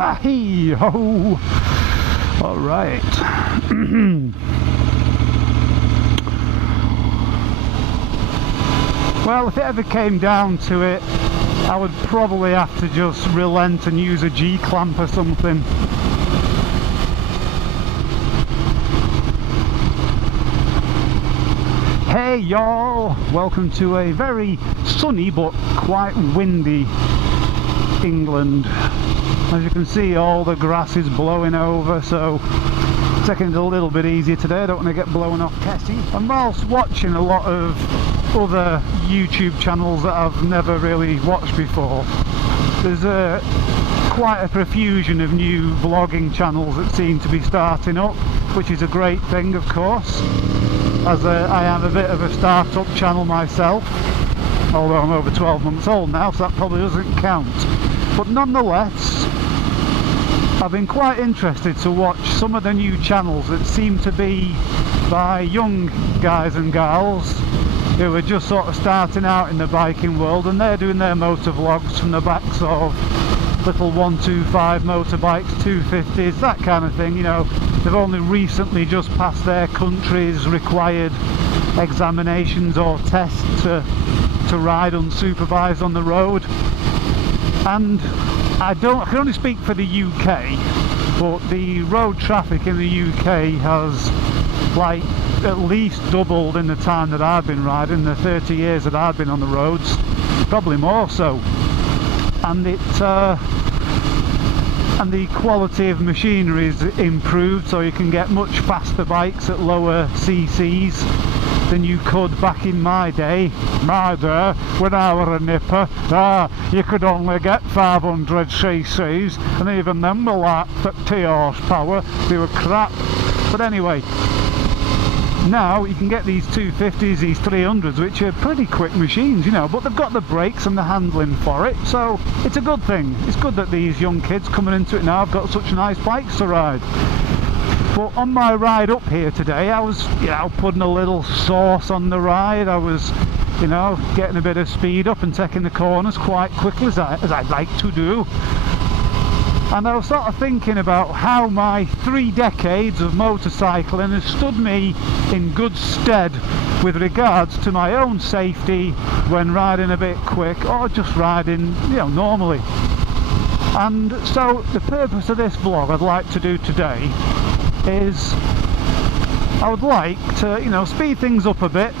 Hee-ho! Alright. Well, if it ever came down to it, I would probably have to just relent and use a G-clamp or something. Hey y'all! Welcome to a very sunny but quite windy England. As you can see, all the grass is blowing over, so taking it a little bit easier today. I don't want to get blown off Tessie. I'm whilst watching a lot of other YouTube channels that I've never really watched before. There's quite a profusion of new vlogging channels that seem to be starting up, which is a great thing, of course, as I am a bit of a start-up channel myself, although I'm over 12 months old now, so that probably doesn't count. But nonetheless, I've been quite interested to watch some of the new channels that seem to be by young guys and gals who are just sort of starting out in the biking world, and they're doing their motor vlogs from the backs of little 125 motorbikes, 250s, that kind of thing. You know, they've only recently just passed their country's required examinations or tests to ride unsupervised on the road. And I can only speak for the UK, but the road traffic in the UK has like at least doubled in the time that I've been riding, the 30 years that I've been on the roads, probably more so. And and the quality of machinery is improved, so you can get much faster bikes at lower CCs than you could back in my day. When I were a nipper, you could only get 500 cc's, and even them were like 30 horsepower. They were crap. But anyway, now you can get these 250s, these 300s, which are pretty quick machines, you know, but they've got the brakes and the handling for it, so it's a good thing. It's good that these young kids coming into it now have got such nice bikes to ride. But on my ride up here today, I was, you know, putting a little sauce on the ride. I was, you know, getting a bit of speed up and taking the corners quite quickly, as I like to do. And I was sort of thinking about how my 3 decades of motorcycling has stood me in good stead with regards to my own safety when riding a bit quick or just riding, you know, normally. And so the purpose of this vlog I'd like to do today is I would like to, you know, speed things up a bit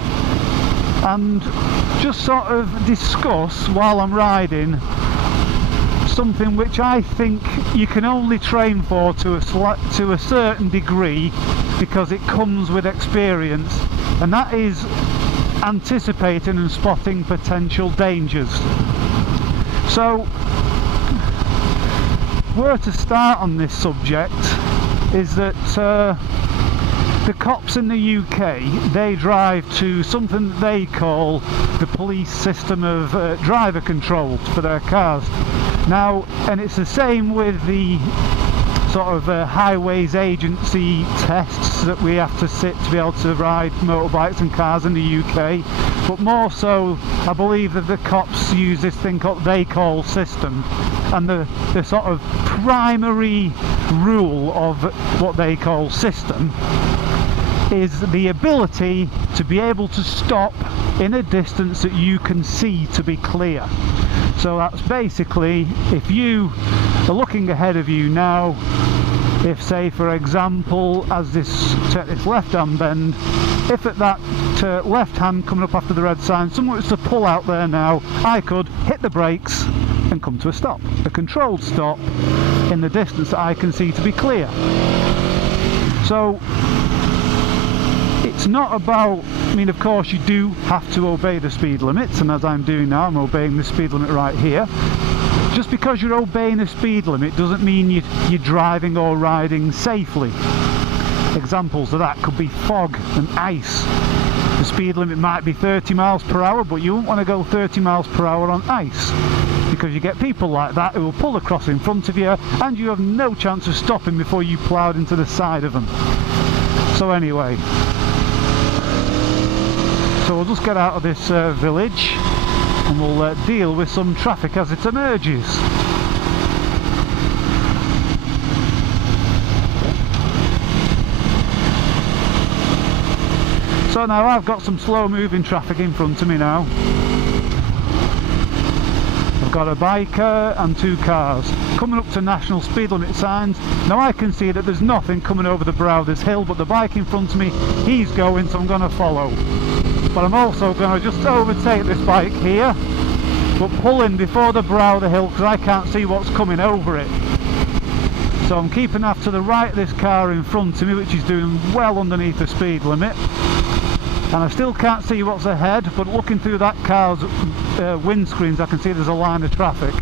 and just sort of discuss while I'm riding something which I think you can only train for to a certain degree, because it comes with experience, and that is anticipating and spotting potential dangers. So where to start on this subject is that the cops in the UK, they drive to something that they call the police system of driver control for their cars. Now, and it's the same with the sort of highways agency tests that we have to sit to be able to ride motorbikes and cars in the UK, but more so I believe that the cops use this thing called they call system, and the sort of primary rule of what they call system is the ability to be able to stop in a distance that you can see to be clear. So that's basically, if you are looking ahead of you now, if say for example, as this left hand bend, if at that left hand coming up after the red sign someone was to pull out there now, I could hit the brakes and come to a stop, a controlled stop in the distance that I can see to be clear. So it's not about, I mean, of course you do have to obey the speed limits, and as I'm doing now, I'm obeying the speed limit right here. Just because you're obeying the speed limit doesn't mean you're driving or riding safely. Examples of that could be fog and ice. The speed limit might be 30 miles per hour, but you won't want to go 30 miles per hour on ice, because you get people like that who will pull across in front of you and you have no chance of stopping before you ploughed into the side of them. So anyway, so we'll just get out of this village and we'll deal with some traffic as it emerges. So now I've got some slow moving traffic in front of me now. I've got a biker and 2 cars coming up to national speed limit signs. Now I can see that there's nothing coming over the brow of this hill, but the bike in front of me, he's going, so I'm going to follow. But I'm also going to just overtake this bike here, but pull in before the brow of the hill because I can't see what's coming over it. So I'm keeping off to the right of this car in front of me, which is doing well underneath the speed limit. And I still can't see what's ahead, but looking through that car's windscreens I can see there's a line of traffic.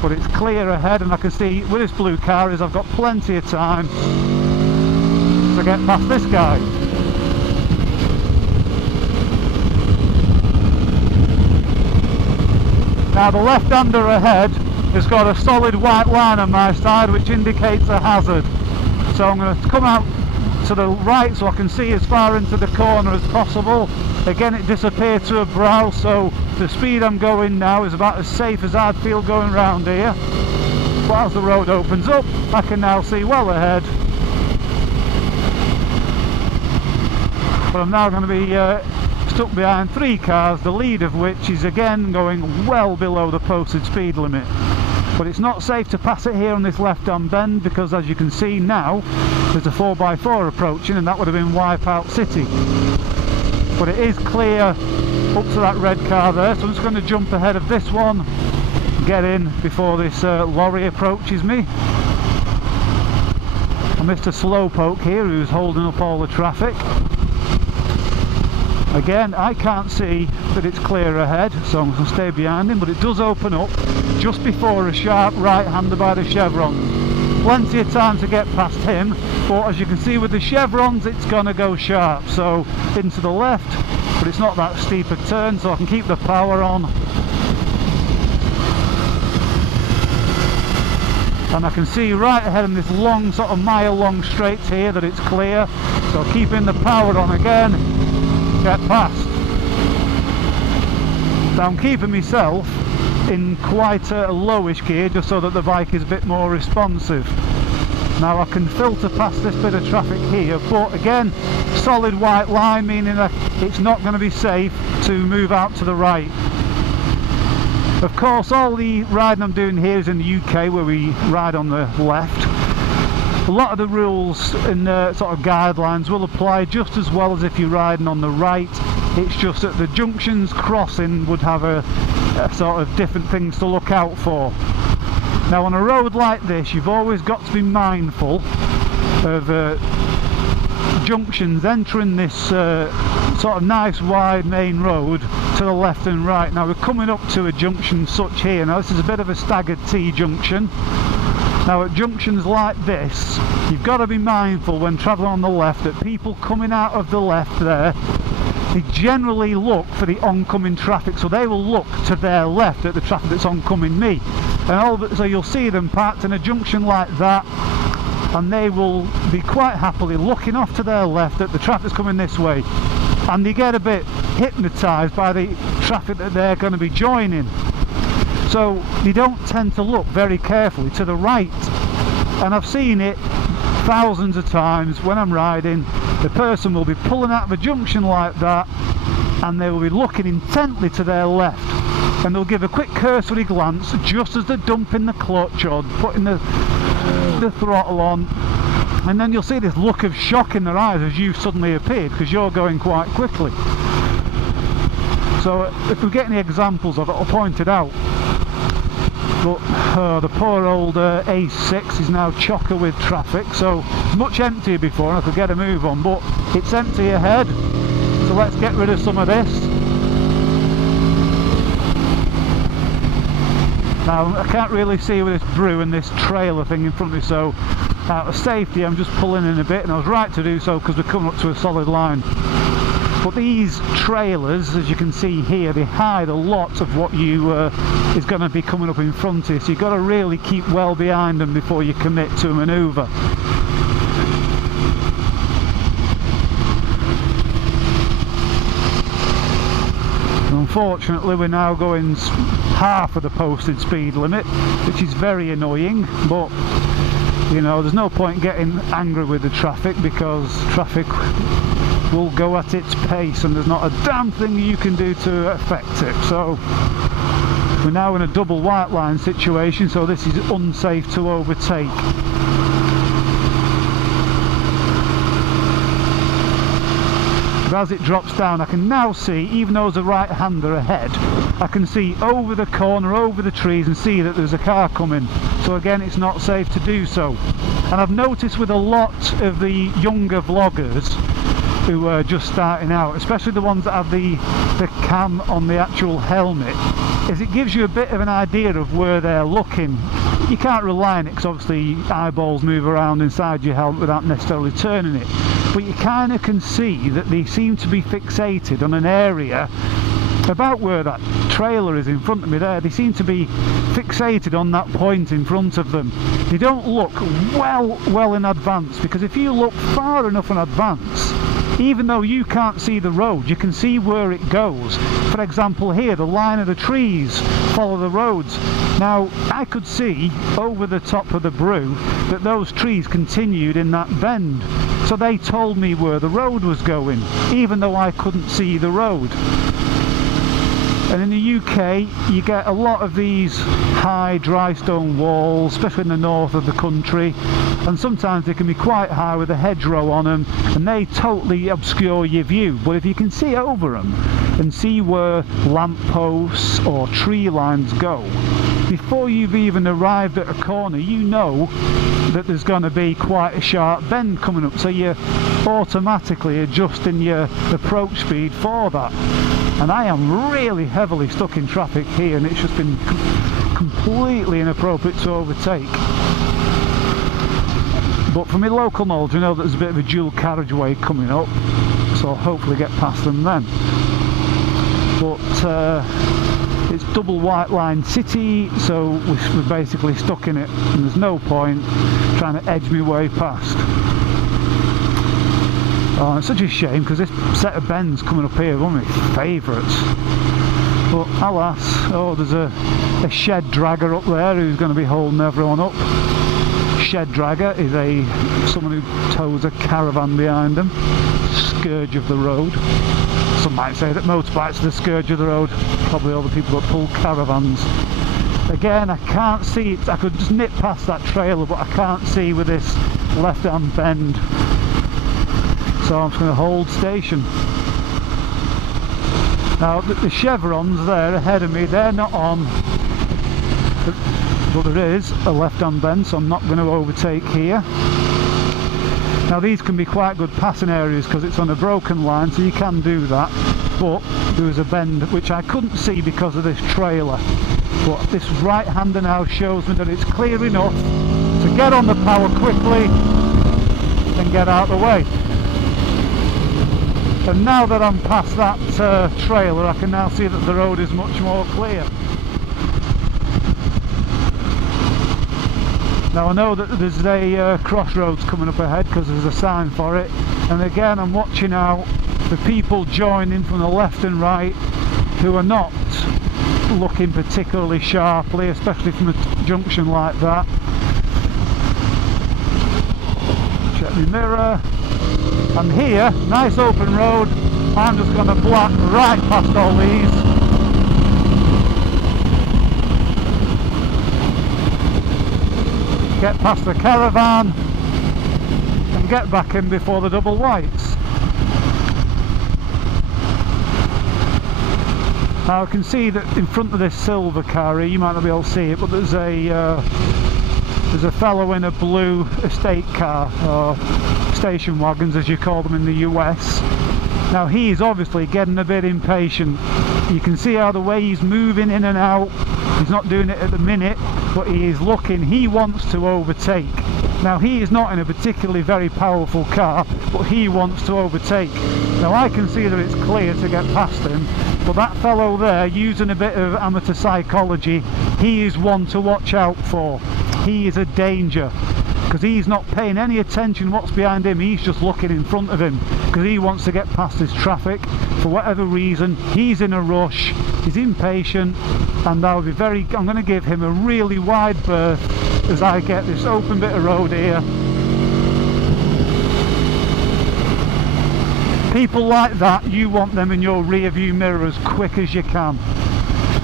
But it's clear ahead, and I can see with this blue car is I've got plenty of time to get past this guy. Now the left-hander ahead has got a solid white line on my side which indicates a hazard. So I'm going to come out to the right so I can see as far into the corner as possible. Again, it disappeared to a brow, so the speed I'm going now is about as safe as I'd feel going round here. But as the road opens up, I can now see well ahead. But I'm now going to be stuck behind 3 cars, the lead of which is again going well below the posted speed limit. But it's not safe to pass it here on this left-hand bend because, as you can see now, there's a 4x4 approaching, and that would have been Wipeout City. But it is clear up to that red car there, so I'm just going to jump ahead of this one, get in before this lorry approaches me. And Mr. Slowpoke here, who's holding up all the traffic. Again, I can't see that it's clear ahead, so I'm going to stay behind him, but it does open up just before a sharp right-hander by the chevrons. Plenty of time to get past him, but as you can see with the chevrons, it's going to go sharp, so into the left, but it's not that steep a turn, so I can keep the power on. And I can see right ahead in this long, sort of mile-long straight here that it's clear, so keeping the power on again, get past. Now I'm keeping myself in quite a lowish gear just so that the bike is a bit more responsive. Now I can filter past this bit of traffic here, but again, solid white line, meaning that it's not going to be safe to move out to the right. Of course, all the riding I'm doing here is in the UK, where we ride on the left. A lot of the rules and sort of guidelines will apply just as well as if you're riding on the right. It's just that the junctions crossing would have a sort of different things to look out for. Now on a road like this, you've always got to be mindful of junctions entering this sort of nice wide main road to the left and right. Now we're coming up to a junction such here. Now this is a bit of a staggered T junction. Now at junctions like this, you've got to be mindful when travelling on the left that people coming out of the left there, they generally look for the oncoming traffic, so they will look to their left at the traffic that's oncoming me. And so you'll see them parked in a junction like that, and they will be quite happily looking off to their left at the traffic's coming this way. And they get a bit hypnotised by the traffic that they're going to be joining. So they don't tend to look very carefully to the right, and I've seen it thousands of times when I'm riding. The person will be pulling out of a junction like that and they will be looking intently to their left, and they'll give a quick cursory glance just as they're dumping the clutch or putting the throttle on, and then you'll see this look of shock in their eyes as you've suddenly appeared because you're going quite quickly. So if we get any examples of it, I'll point it out. But the poor old A6 is now chocker with traffic, so it's much emptier before and I could get a move on, but it's empty ahead, so let's get rid of some of this. Now I can't really see with this brew and this trailer thing in front of me, so out of safety I'm just pulling in a bit, and I was right to do so because we're coming up to a solid line. But these trailers, as you can see here, they hide a lot of what you is going to be coming up in front of you, so you've got to really keep well behind them before you commit to a manoeuvre. Unfortunately, we're now going half of the posted speed limit, which is very annoying, but you know, there's no point getting angry with the traffic because traffic will go at its pace, and there's not a damn thing you can do to affect it. So we're now in a double white line situation, so this is unsafe to overtake. But as it drops down, I can now see, even though there's a right-hander ahead, I can see over the corner, over the trees, and see that there's a car coming. So again, it's not safe to do so. And I've noticed with a lot of the younger vloggers who are just starting out, especially the ones that have the cam on the actual helmet, is it gives you a bit of an idea of where they're looking. You can't rely on it because obviously eyeballs move around inside your helmet without necessarily turning it, but you kind of can see that they seem to be fixated on an area about where that trailer is in front of me there. They seem to be fixated on that point in front of them. They don't look well in advance, because if you look far enough in advance, even though you can't see the road, you can see where it goes. For example, here, the line of the trees follow the roads. Now, I could see over the top of the brew that those trees continued in that bend. So they told me where the road was going, even though I couldn't see the road. And in the UK, you get a lot of these high dry stone walls, especially in the north of the country, and sometimes they can be quite high with a hedgerow on them, and they totally obscure your view. But if you can see over them and see where lampposts or tree lines go, before you've even arrived at a corner, you know that there's going to be quite a sharp bend coming up, so you're automatically adjusting your approach speed for that. And I am really heavily stuck in traffic here, and it's just been completely inappropriate to overtake. But from my local knowledge, I know that there's a bit of a dual carriageway coming up, so I'll hopefully get past them then. But it's double white line city, so we're basically stuck in it, and there's no point trying to edge my way past. Oh, it's such a shame, because this set of bends coming up here is one of my favourites. But alas, oh, there's a shed dragger up there who's going to be holding everyone up. Shed dragger is someone who tows a caravan behind them. Scourge of the road. Some might say that motorbikes are the scourge of the road. Probably all the people that pull caravans. Again, I can't see it. I could just nip past that trailer, but I can't see with this left-hand bend. So I'm just going to hold station. Now the chevrons there ahead of me, they're not on, but there is a left-hand bend, so I'm not going to overtake here. Now these can be quite good passing areas because it's on a broken line, so you can do that, but there was a bend which I couldn't see because of this trailer. But this right-hander now shows me that it's clear enough to get on the power quickly and get out of the way. And now that I'm past that trailer, I can now see that the road is much more clear. Now I know that there's a crossroads coming up ahead because there's a sign for it, and again I'm watching out for people joining from the left and right who are not looking particularly sharply, especially from a junction like that. Check my mirror. And here, nice open road, I'm just going to black right past all these. Get past the caravan and get back in before the double whites. Now I can see that in front of this silver car here, you might not be able to see it, but there's a fellow in a blue estate car, or station wagons as you call them in the US. Now he's obviously getting a bit impatient. You can see how the way he's moving in and out. He's not doing it at the minute, but he is looking, he wants to overtake. Now he is not in a particularly very powerful car, but he wants to overtake. Now I can see that it's clear to get past him, but that fellow there, using a bit of amateur psychology, he is one to watch out for. He is a danger, because he's not paying any attention what's behind him, he's just looking in front of him, because he wants to get past this traffic. For whatever reason, he's in a rush, he's impatient, and I'm going to give him a really wide berth as I get this open bit of road here. People like that, you want them in your rear view mirror as quick as you can,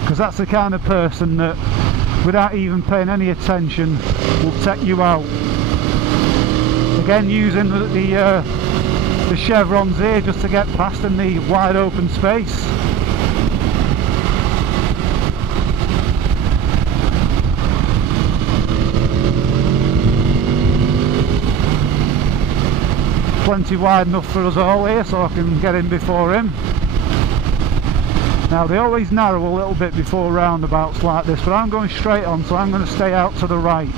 because that's the kind of person that, without even paying any attention, will take you out. Again, using the chevrons here just to get past in the wide open space. Plenty wide enough for us all here, so I can get in before him. Now they always narrow a little bit before roundabouts like this, but I'm going straight on, so I'm going to stay out to the right.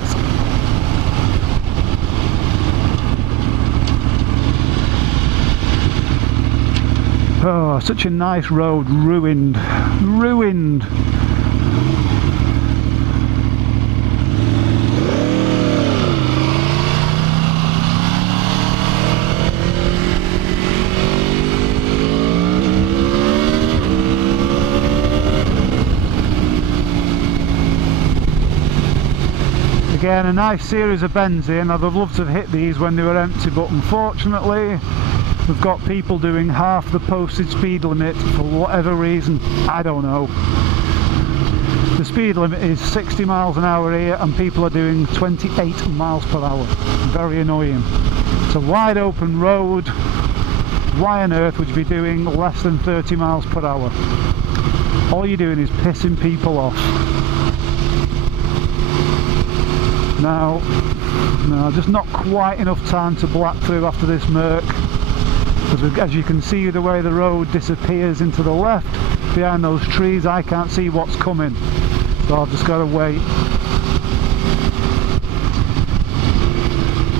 Oh, such a nice road, ruined. Again, a nice series of bends here, and I'd have loved to have hit these when they were empty, but unfortunately we've got people doing half the posted speed limit for whatever reason, I don't know. The speed limit is 60 miles an hour here and people are doing 28 miles per hour. Very annoying. It's a wide open road. Why on earth would you be doing less than 30 miles per hour? All you're doing is pissing people off. Now, no, just not quite enough time to black through after this Merc. As you can see, the way the road disappears into the left behind those trees, I can't see what's coming, so I've just got to wait.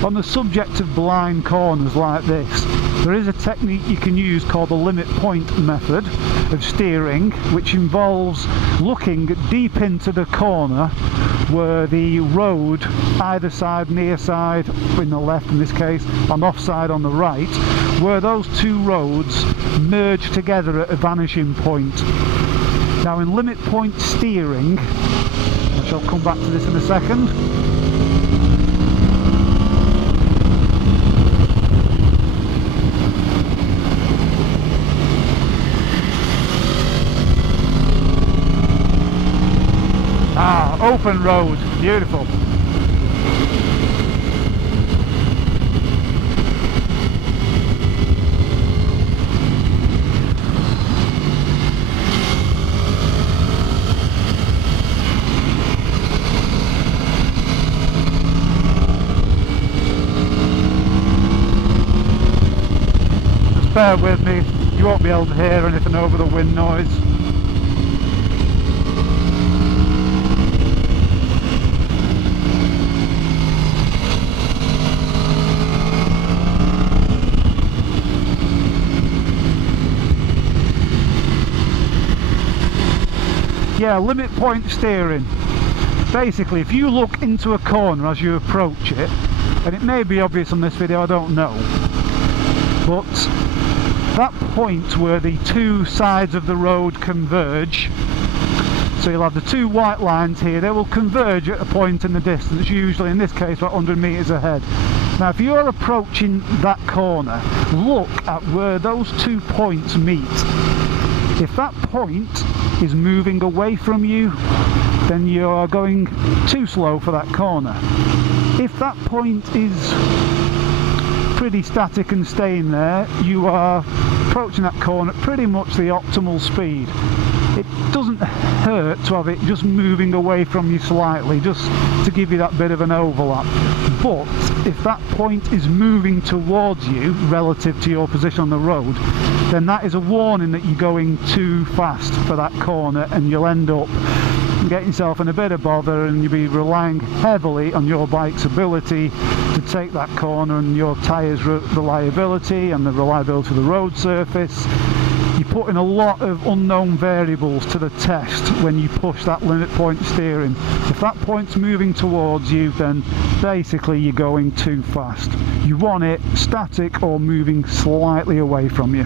On the subject of blind corners like this, there is a technique you can use called the limit point method of steering, which involves looking deep into the corner where the road, either side, near side, in the left in this case, and offside on the right, where those two roads merge together at a vanishing point. Now in limit point steering, I shall come back to this in a second, open road, beautiful. Just bear with me, you won't be able to hear anything over the wind noise. Yeah, limit point steering. Basically, if you look into a corner as you approach it, and it may be obvious on this video, I don't know, but that point where the two sides of the road converge, so you'll have the two white lines here, they will converge at a point in the distance, usually in this case about 100 metres ahead. Now if you're approaching that corner, look at where those 2 points meet. If that point is moving away from you, then you are going too slow for that corner. If that point is pretty static and staying there, you are approaching that corner at pretty much the optimal speed. It doesn't hurt to have it just moving away from you slightly, just to give you that bit of an overlap. But if that point is moving towards you relative to your position on the road, then that is a warning that you're going too fast for that corner, and you'll end up getting yourself in a bit of bother, and you'll be relying heavily on your bike's ability to take that corner and your tyres' reliability and the reliability of the road surface. You're putting a lot of unknown variables to the test when you push that limit point steering. If that point's moving towards you, then basically you're going too fast. You want it static or moving slightly away from you.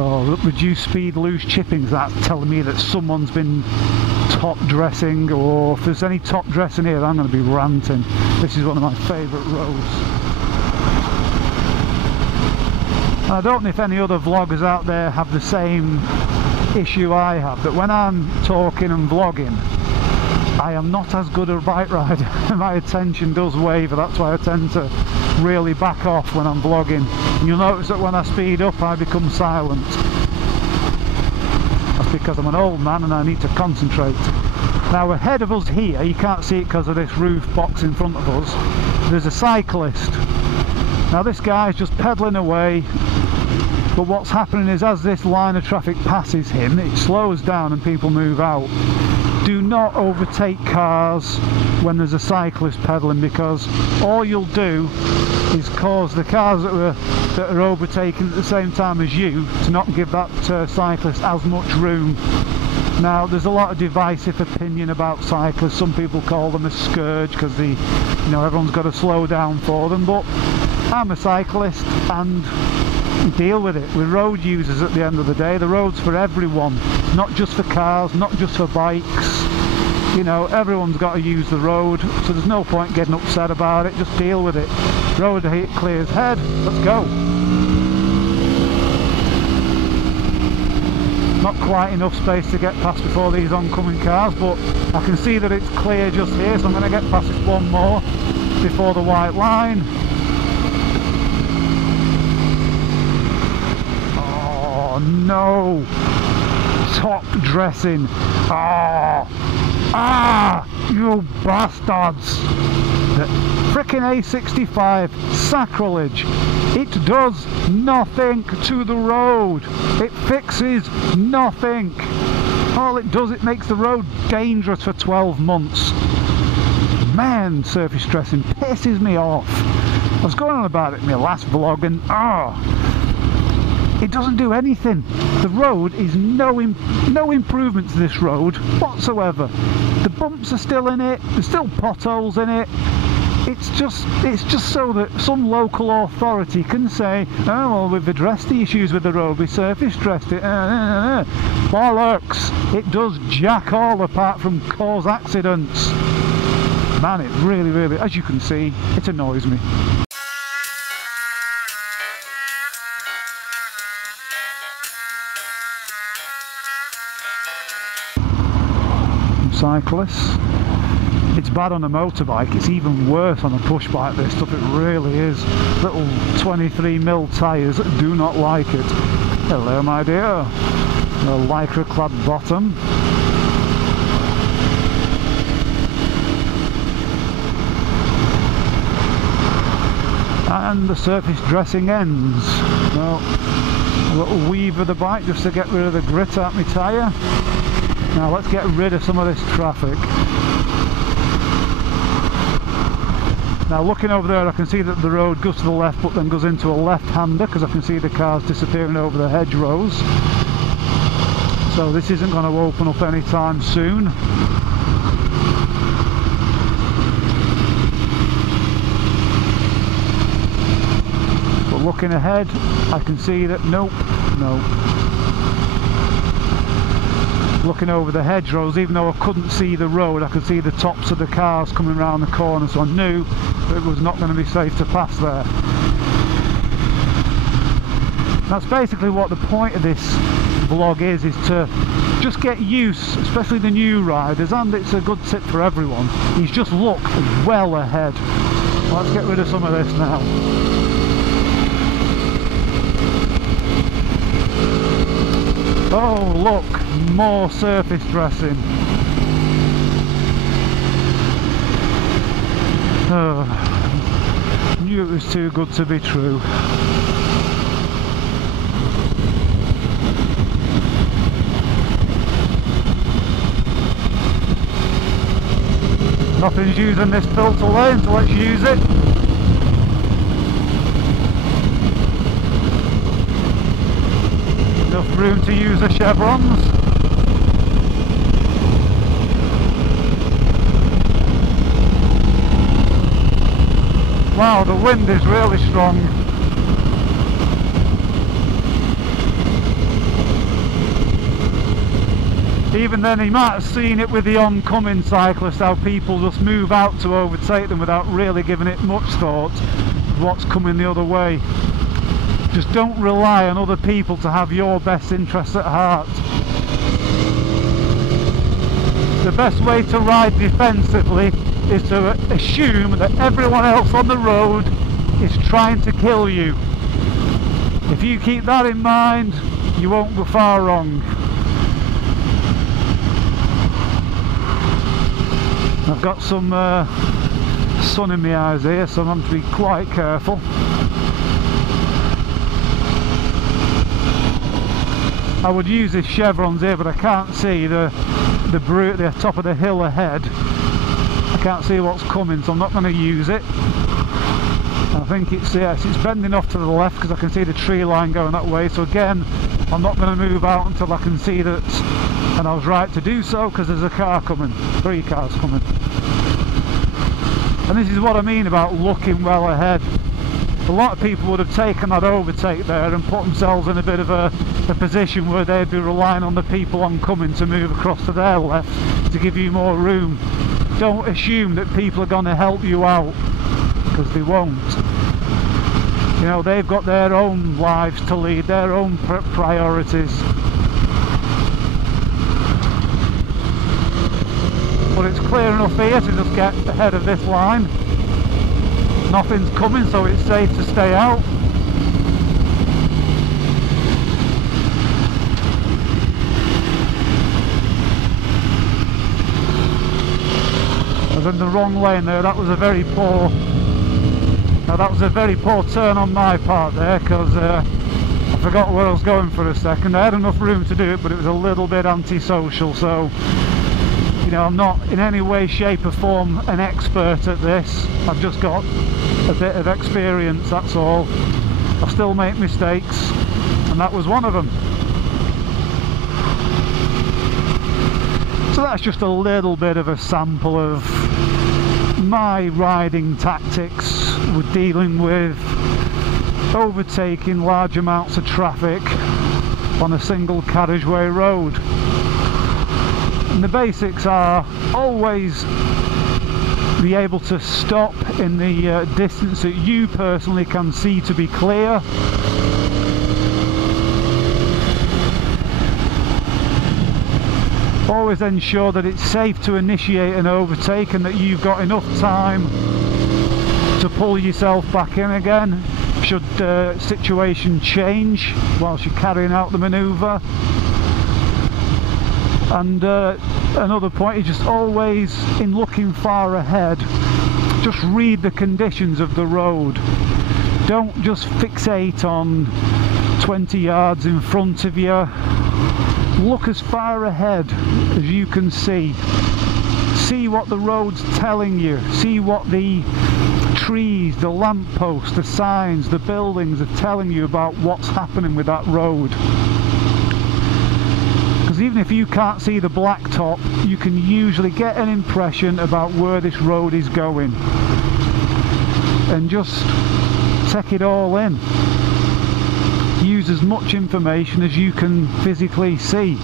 Oh, reduce speed, lose chippings, that's telling me that someone's been top dressing, or if there's any top dressing here, I'm going to be ranting. This is one of my favourite roads. I don't know if any other vloggers out there have the same issue I have, that when I'm talking and vlogging, I am not as good a bike rider. My attention does waver. That's why I tend to really back off when I'm vlogging. And you'll notice that when I speed up, I become silent. That's because I'm an old man and I need to concentrate. Now ahead of us here, you can't see it because of this roof box in front of us, there's a cyclist. Now this guy's just pedalling away, but what's happening is as this line of traffic passes him, it slows down and people move out. Do not overtake cars when there's a cyclist pedalling, because all you'll do is cause the cars that are overtaking at the same time as you to not give that cyclist as much room. Now there's a lot of divisive opinion about cyclists. Some people call them a scourge because everyone's got to slow down for them, but I'm a cyclist and deal with it. We're road users at the end of the day. The road's for everyone, not just for cars, not just for bikes. Everyone's got to use the road, so there's no point getting upset about it. Just deal with it. Road clears head, let's go. Not quite enough space to get past before these oncoming cars, but I can see that it's clear just here, so I'm going to get past this one more before the white line. Oh no! Top dressing! You bastards! The frickin' A65, sacrilege! It does nothing to the road. It fixes nothing. All it does, it makes the road dangerous for 12 months. Man, surface dressing pisses me off. I was going on about it in my last vlog, and it doesn't do anything. The road is no improvement to this road whatsoever. The bumps are still in it, there's still potholes in it. It's just so that some local authority can say, oh well, we've addressed the issues with the road, we surface dressed it. Bollocks! It does jack all apart from cause accidents. Man, it really, as you can see, it annoys me. Cyclists, it's bad on a motorbike, it's even worse on a push bike, this stuff, it really is. Little 23mm tyres do not like it. Hello my dear. A lycra clad bottom. And the surface dressing ends. Well, a little weave of the bike just to get rid of the grit out my tyre. Now let's get rid of some of this traffic. Now looking over there, I can see that the road goes to the left but then goes into a left-hander, because I can see the cars disappearing over the hedgerows. So this isn't going to open up anytime soon. But looking ahead, I can see that nope. Looking over the hedgerows, even though I couldn't see the road, I could see the tops of the cars coming around the corner, so I knew it was not going to be safe to pass there. That's basically what the point of this vlog is to just get used, especially the new riders, and it's a good tip for everyone, is just look well ahead. Let's get rid of some of this now. Oh look, more surface dressing. Knew it was too good to be true. Nothing's using this filter lane, so let's use it. Enough room to use the chevrons. Wow, the wind is really strong. Even then, he might have seen it with the oncoming cyclist, how people just move out to overtake them without really giving it much thought of what's coming the other way. Just don't rely on other people to have your best interests at heart. The best way to ride defensively is to assume that everyone else on the road is trying to kill you. If you keep that in mind, you won't go far wrong. I've got some sun in my eyes here, so I'm having to be quite careful. I would use this chevrons here, but I can't see the top of the hill ahead. I can't see what's coming, so I'm not going to use it. I think it's bending off to the left because I can see the tree line going that way, so again I'm not going to move out until I can see that, and I was right to do so because there's a car coming, 3 cars coming. And this is what I mean about looking well ahead. A lot of people would have taken that overtake there and put themselves in a bit of a position where they'd be relying on the people oncoming to move across to their left to give you more room. Don't assume that people are going to help you out, because they won't. You know, they've got their own lives to lead, their own priorities. But it's clear enough here to just get ahead of this line. Nothing's coming, so it's safe to stay out. I was in the wrong lane there. That was a very poor. Now that was a very poor turn on my part there, because I forgot where I was going for a second. I had enough room to do it, but it was a little bit antisocial. So, you know, I'm not in any way, shape or form an expert at this. I've just got a bit of experience, that's all. I still make mistakes, and that was one of them. So that's just a little bit of a sample of my riding tactics with dealing with overtaking large amounts of traffic on a single carriageway road. And the basics are always be able to stop in the distance that you personally can see to be clear. Always ensure that it's safe to initiate an overtake and that you've got enough time to pull yourself back in again should the situation change whilst you're carrying out the manoeuvre. And another point is just always, in looking far ahead, just read the conditions of the road. Don't just fixate on 20 yards in front of you. Look as far ahead as you can see. See what the road's telling you. See what the trees, the lampposts, the signs, the buildings are telling you about what's happening with that road. Because even if you can't see the blacktop, you can usually get an impression about where this road is going. And just take it all in. Use as much information as you can physically see.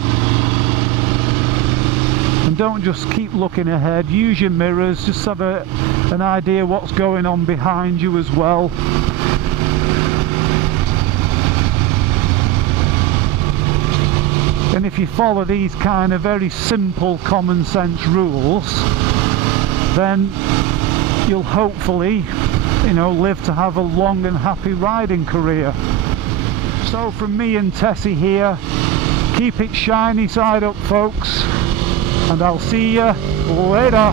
And don't just keep looking ahead. Use your mirrors, just have an idea what's going on behind you as well. And if you follow these kind of very simple common sense rules, then you'll hopefully, you know, live to have a long and happy riding career. So from me and Tessie here, keep it shiny side up folks, and I'll see you later.